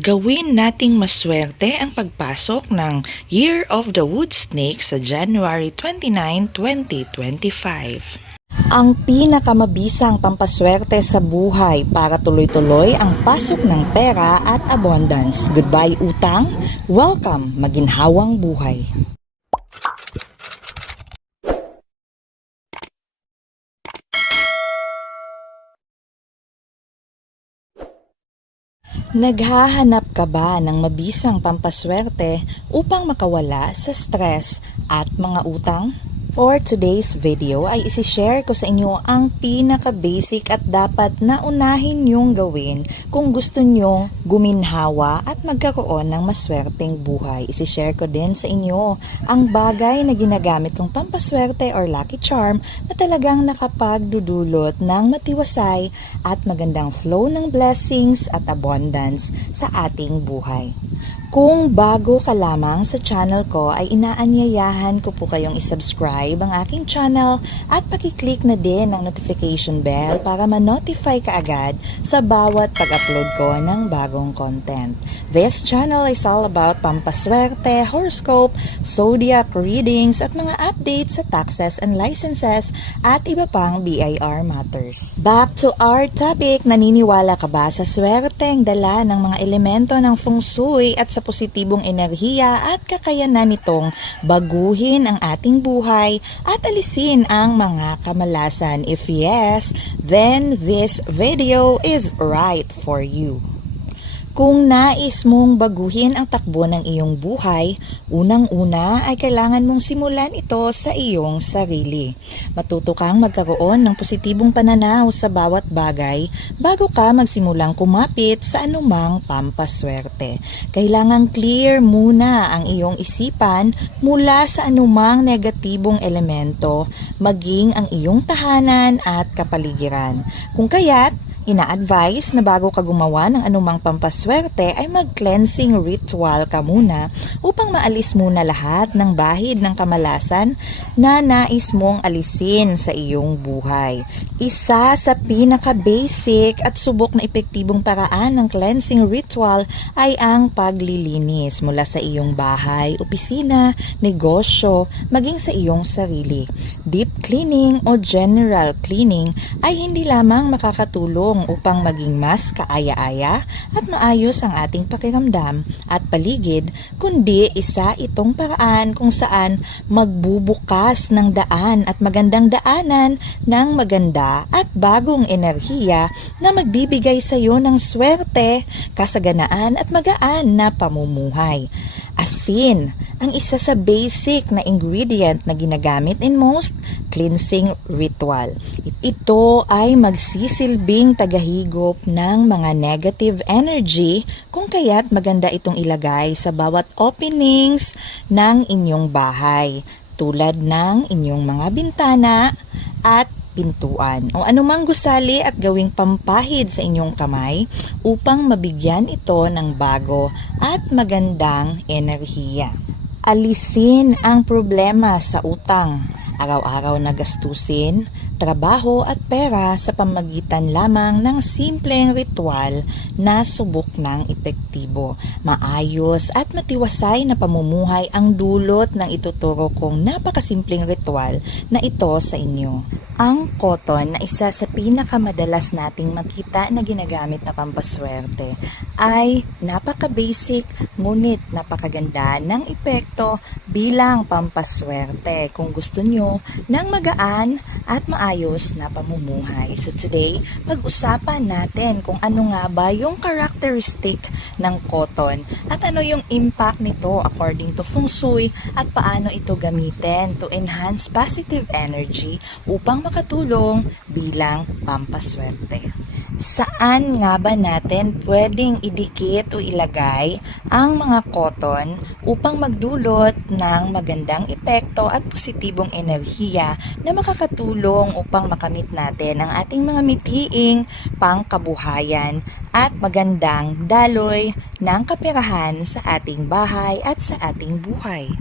Gawin nating maswerte ang pagpasok ng Year of the Wood Snake sa January 29, 2025. Ang pinakamabisang pampaswerte sa buhay para tuloy-tuloy ang pasok ng pera at abundance. Goodbye utang, welcome maginhawang buhay. Naghahanap ka ba ng mabisang pampaswerte upang makawala sa stress at mga utang? For today's video ay isishare ko sa inyo ang pinaka-basic at dapat na unahin nyong gawin kung gusto nyong guminhawa at magkaroon ng maswerteng buhay. Isishare ko din sa inyo ang bagay na ginagamit kong pampaswerte or lucky charm na talagang nakapagdudulot ng matiwasay at magandang flow ng blessings at abundance sa ating buhay. Kung bago ka lamang sa channel ko ay inaanyayahan ko po kayong isubscribe ang aking channel at pakiclick na din ang notification bell para ma-notify ka agad sa bawat pag-upload ko ng bagong content. This channel is all about pampaswerte, horoscope, zodiac readings at mga updates sa taxes and licenses at iba pang BIR matters. Back to our topic, naniniwala ka ba sa swerteng dala ng mga elemento ng feng shui at sa positibong enerhiya at kakayanan nitong baguhin ang ating buhay at alisin ang mga kamalasan? If yes, then this video is right for you. Kung nais mong baguhin ang takbo ng iyong buhay, unang-una ay kailangan mong simulan ito sa iyong sarili. Matuto kang magkaroon ng positibong pananaw sa bawat bagay bago ka magsimulang kumapit sa anumang pampaswerte. Kailangang clear muna ang iyong isipan mula sa anumang negatibong elemento, maging ang iyong tahanan at kapaligiran. Kung kaya't, ina-advise na bago ka gumawa ng anumang pampaswerte ay mag-cleansing ritual ka muna upang maalis muna lahat ng bahid ng kamalasan na nais mong alisin sa iyong buhay. Isa sa pinaka-basic at subok na epektibong paraan ng cleansing ritual ay ang paglilinis mula sa iyong bahay, opisina, negosyo, maging sa iyong sarili. Deep cleaning o general cleaning ay hindi lamang makakatulong upang maging mas kaaya-aya at maayos ang ating pakiramdam at paligid, kundi isa itong paraan kung saan magbubukas ng daan at magandang daanan ng maganda at bagong enerhiya na magbibigay sa iyo ng swerte, kasaganaan at magaan na pamumuhay. Asin, ang isa sa basic na ingredient na ginagamit in most cleansing ritual. Ito ay magsisilbing tagahigop ng mga negative energy, kung kaya't maganda itong ilagay sa bawat openings ng inyong bahay, tulad ng inyong mga bintana at pintuan o anumang gusali at gawing pampahid sa inyong kamay upang mabigyan ito ng bago at magandang enerhiya. Alisin ang problema sa utang, araw-araw na gastusin, trabaho at pera sa pamagitan lamang ng simpleng ritual na subok ng epektibo. Maayos at matiwasay na pamumuhay ang dulot ng ituturo kong napakasimpleng ritual na ito sa inyo. Ang cotton na isa sa pinakamadalas nating makita na ginagamit na pampaswerte ay napaka-basic ngunit napakaganda ng epekto bilang pampaswerte kung gusto nyo ng magaan at maayos na pamumuhay. So today, pag-usapan natin kung ano nga ba yung characteristic ng cotton at ano yung impact nito according to feng shui at paano ito gamitin to enhance positive energy upang makatulong bilang pampaswerte. Saan nga ba natin pwedeng idikit o ilagay ang mga cotton upang magdulot ng magandang epekto at positibong enerhiya na makakatulong upang makamit natin ang ating mga mithiing pangkabuhayan at magandang daloy ng kaperahan sa ating bahay at sa ating buhay.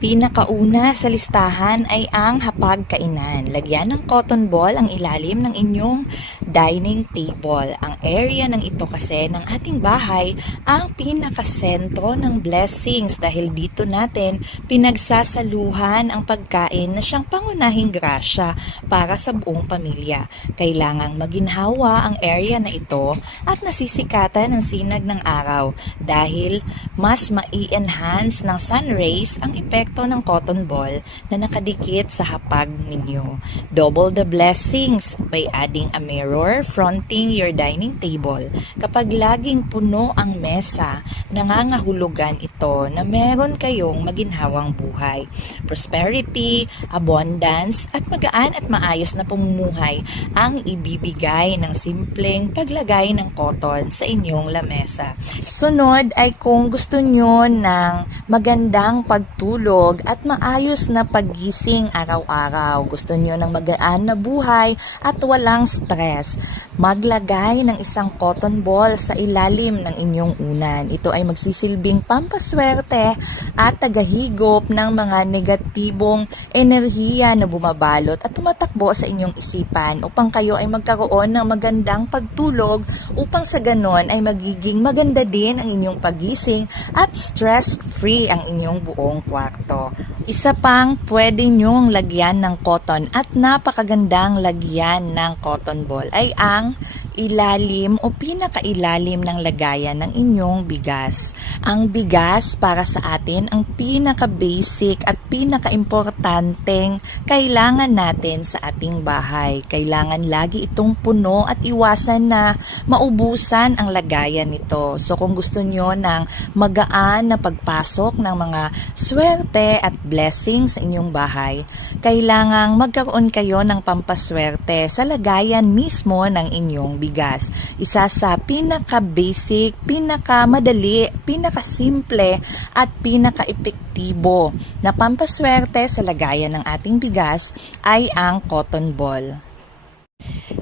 Pinakauna sa listahan ay ang hapagkainan. Lagyan ng cotton ball ang ilalim ng inyong dining table. Ang area ng ito kasi ng ating bahay ang pinakasentro ng blessings dahil dito natin pinagsasaluhan ang pagkain na siyang pangunahing grasya para sa buong pamilya. Kailangang maginhawa ang area na ito at nasisikatan ng sinag ng araw dahil mas mai-enhance ng sun rays ang epekto ng cotton ball na nakadikit sa hapag ninyo. Double the blessings by adding a mirror fronting your dining table. Kapag laging puno ang mesa, nangangahulugan ito na meron kayong maginhawang buhay. Prosperity, abundance, at magaan at maayos na pamumuhay ang ibibigay ng simpleng paglagay ng cotton sa inyong lamesa. Sunod ay kung gusto nyo ng magandang pagtulog at maayos na paggising araw-araw. Gusto nyo ng magaan na buhay at walang stress. Maglagay ng isang cotton ball sa ilalim ng inyong unan. Ito ay magsisilbing pampaswerte at tagahigop ng mga negatibong enerhiya na bumabalot at tumatakbo sa inyong isipan upang kayo ay magkaroon ng magandang pagtulog upang sa ganon ay magiging maganda din ang inyong pagising at stress-free ang inyong buong kwarto. Isa pang pwede nyong lagyan ng cotton at napakagandang lagyan ng cotton ball ay ang ilalim o pinakailalim ng lagayan ng inyong bigas. Ang bigas para sa atin ang pinaka-basic at pinaka-importanteng kailangan natin sa ating bahay. Kailangan lagi itong puno at iwasan na maubusan ang lagayan nito. So kung gusto nyo ng magaan na pagpasok ng mga swerte at blessings sa inyong bahay, kailangang magkaroon kayo ng pampaswerte sa lagayan mismo ng inyong bigas. Isa sa pinaka-basic, pinaka-madali, pinaka-simple at pinaka-epektibo na pampaswerte sa lagayan ng ating bigas ay ang cotton ball.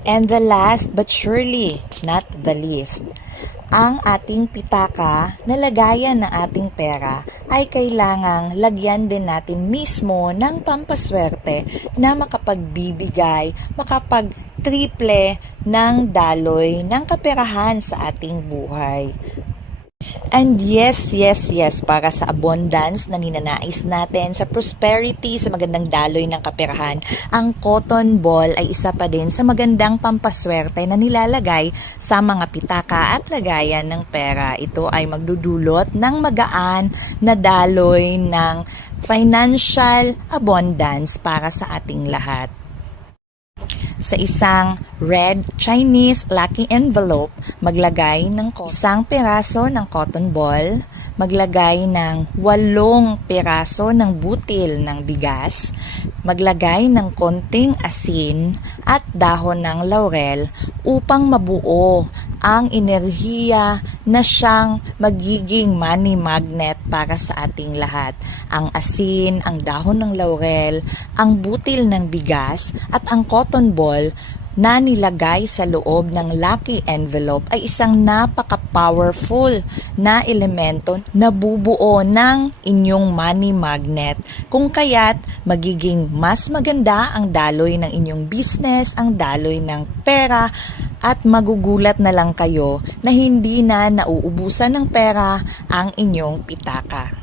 And the last but surely not the least, ang ating pitaka na lagayan ng ating pera ay kailangang lagyan din natin mismo ng pampaswerte na makapagbibigay, makapag-triple ng daloy ng kaperahan sa ating buhay. And yes, para sa abundance na ninanais natin, sa prosperity, sa magandang daloy ng kaperahan, ang cotton ball ay isa pa din sa magandang pampaswerte na nilalagay sa mga pitaka at lagayan ng pera. Ito ay magdudulot ng magaan na daloy ng financial abundance para sa ating lahat. Sa isang red Chinese lucky envelope, maglagay ng isang piraso ng cotton ball, maglagay ng 8 piraso ng butil ng bigas, maglagay ng konting asin at dahon ng laurel upang mabuo ang enerhiya na siyang magiging money magnet para sa ating lahat. Ang asin, ang dahon ng laurel, ang butil ng bigas at ang cotton ball na nilagay sa loob ng lucky envelope ay isang napaka-powerful na elemento na bubuo ng inyong money magnet. Kung kaya't magiging mas maganda ang daloy ng inyong business, ang daloy ng pera, at magugulat na lang kayo na hindi na nauubusan ng pera ang inyong pitaka.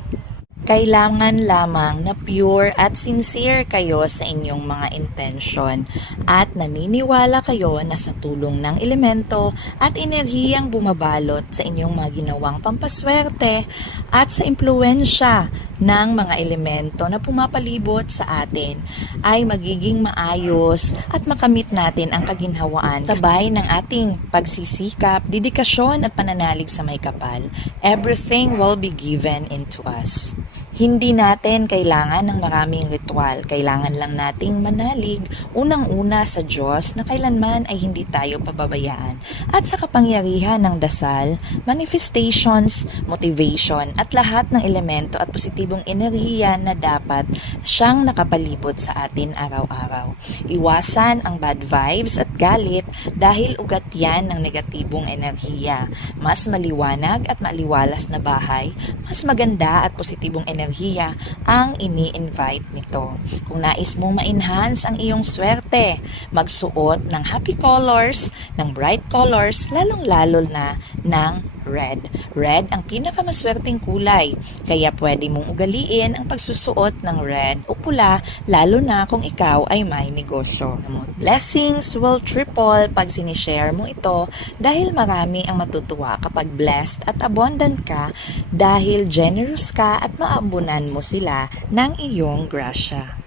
Kailangan lamang na pure at sincere kayo sa inyong mga intention at naniniwala kayo na sa tulong ng elemento at enerhiyang bumabalot sa inyong mga ginawang pampaswerte at sa impluensya ng mga elemento na pumapalibot sa atin ay magiging maayos at makamit natin ang kaginhawaan sabay ng ating pagsisikap, dedikasyon at pananalig sa may kapal. Everything will be given into us. Hindi natin kailangan ng maraming ritual. Kailangan lang nating manalig unang-una sa Diyos na kailanman ay hindi tayo pababayaan. At sa kapangyarihan ng dasal, manifestations, motivation at lahat ng elemento at positibong enerhiya na dapat siyang nakapalibot sa atin araw-araw. Iwasan ang bad vibes at galit dahil ugat yan ng negatibong enerhiya. Mas maliwanag at maliwalas na bahay, mas maganda at positibong enerhiya ang ini-invite nito. Kung nais mong ma-enhance ang iyong swerte, magsuot ng happy colors, ng bright colors, lalong-lalo na ng red. Red ang pinakamaswerteng kulay, kaya pwede mong ugaliin ang pagsusuot ng red o pula, lalo na kung ikaw ay may negosyo. Blessings will triple pag sinishare mo ito dahil marami ang matutuwa kapag blessed at abundant ka dahil generous ka at maambunan mo sila ng iyong grasya.